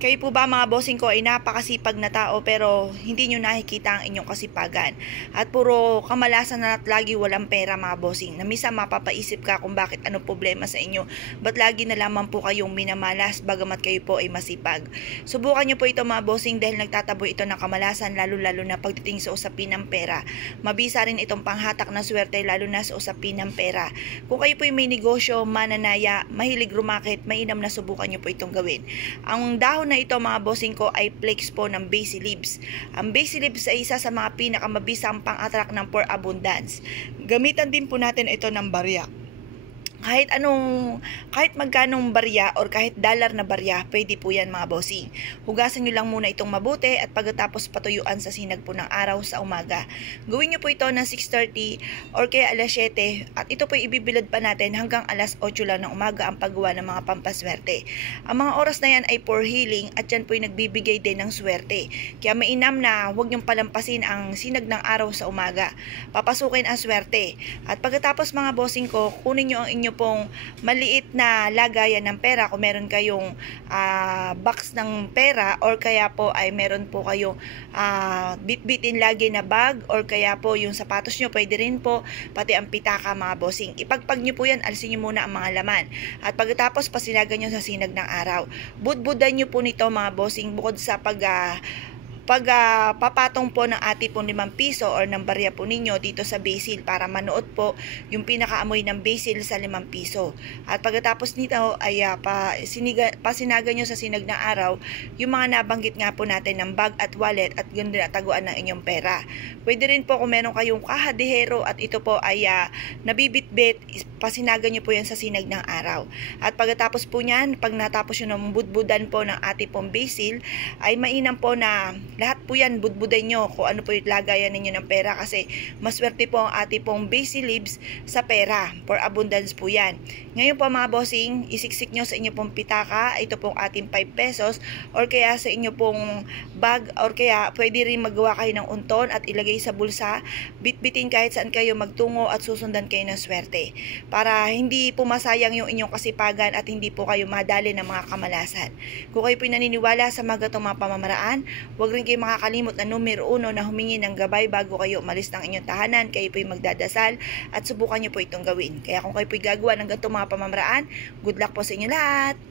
Kayo po ba mga bossing ko ay napakasipag na tao pero hindi nyo nakikita ang inyong kasipagan at puro kamalasan na at lagi walang pera mga bossing, na minsan mapapaisip ka kung bakit ano problema sa inyo, ba't lagi na lamang po kayong minamalas bagamat kayo po ay masipag. Subukan nyo po ito mga bossing dahil nagtataboy ito ng kamalasan lalo na pagdating sa usapin ng pera. Mabisa rin itong panghatak na swerte lalo na sa usapin ng pera. Kung kayo po ay may negosyo, mananaya, mahilig rumakit, mainam na subukan nyo po itong gawin. Ang dahon na ito mga bossing ko ay flakes po ng basil leaves. Ang basil leaves ay isa sa mga pinakamabisang pang-attract ng for abundance. Gamitan din po natin ito ng barya. Kahit magkanong barya or kahit dollar na barya, pwede po yan mga bossing. Hugasan nyo lang muna itong mabuti at pagkatapos patuyuan sa sinag po ng araw sa umaga. Gawin nyo po ito ng 6:30 or kaya alas 7 at ito po ibibilad pa natin hanggang alas 8 lang ng umaga ang paggawa ng mga pampaswerte. Ang mga oras na yan ay for healing at yan po ay nagbibigay din ng swerte. Kaya mainam na huwag nyong palampasin ang sinag ng araw sa umaga. Papasukin ang swerte. At pagkatapos mga bossing ko, kunin nyo ang inyo pong maliit na lagayan ng pera kung meron kayong box ng pera or kaya po ay meron po kayong bitbitin lagi na bag or kaya po yung sapatos nyo, pwede rin po pati ang pitaka mga bossing. Ipagpag nyo po yan, alisin nyo muna ang mga laman at pagkatapos pasinagan nyo sa sinag ng araw. Budbudan nyo po nito mga bossing bukod sa papatong po ng ati po 5 piso or ng barya po ninyo dito sa basil para manood po yung pinakaamoy ng basil sa 5 piso. At pagkatapos nito ay pasinagan nyo sa sinag ng araw yung mga nabanggit nga po natin ng bag at wallet at ganda na taguan ng inyong pera. Pwede rin po kung meron kayong kahadihero at ito po ay nabibitbit, pasinagan nyo po yan sa sinag ng araw. At pagkatapos po nyan, pag natapos nyo ng budbudan po ng ati pong basil, ay mainam po na lahat po yan budbudan nyo kung ano po yung lagayan ninyo ng pera kasi maswerte po ang ati pong basil leaves sa pera. For abundance po yan. Ngayon po mga bossing, isiksik nyo sa inyo pong pitaka, ito pong ating 5 pesos or kaya sa inyo pong bag or kaya pwede rin magawa kayo ng unton at ilagay sa bulsa, bitbitin kahit saan kayo magtungo at susundan kayo ng swerte. Para hindi po masayang yung inyong kasipagan at hindi po kayo madali ng mga kamalasan. Kung kayo po naniniwala sa mga gatong mga pamamaraan, huwag rin kayo makakalimot na numero 1 na humingi ng gabay bago kayo umalis ng inyong tahanan. Kayo po'y magdadasal at subukan nyo po itong gawin. Kaya kung kayo po'y gagawa ng ganitong mga pamamaraan, good luck po sa inyo lahat!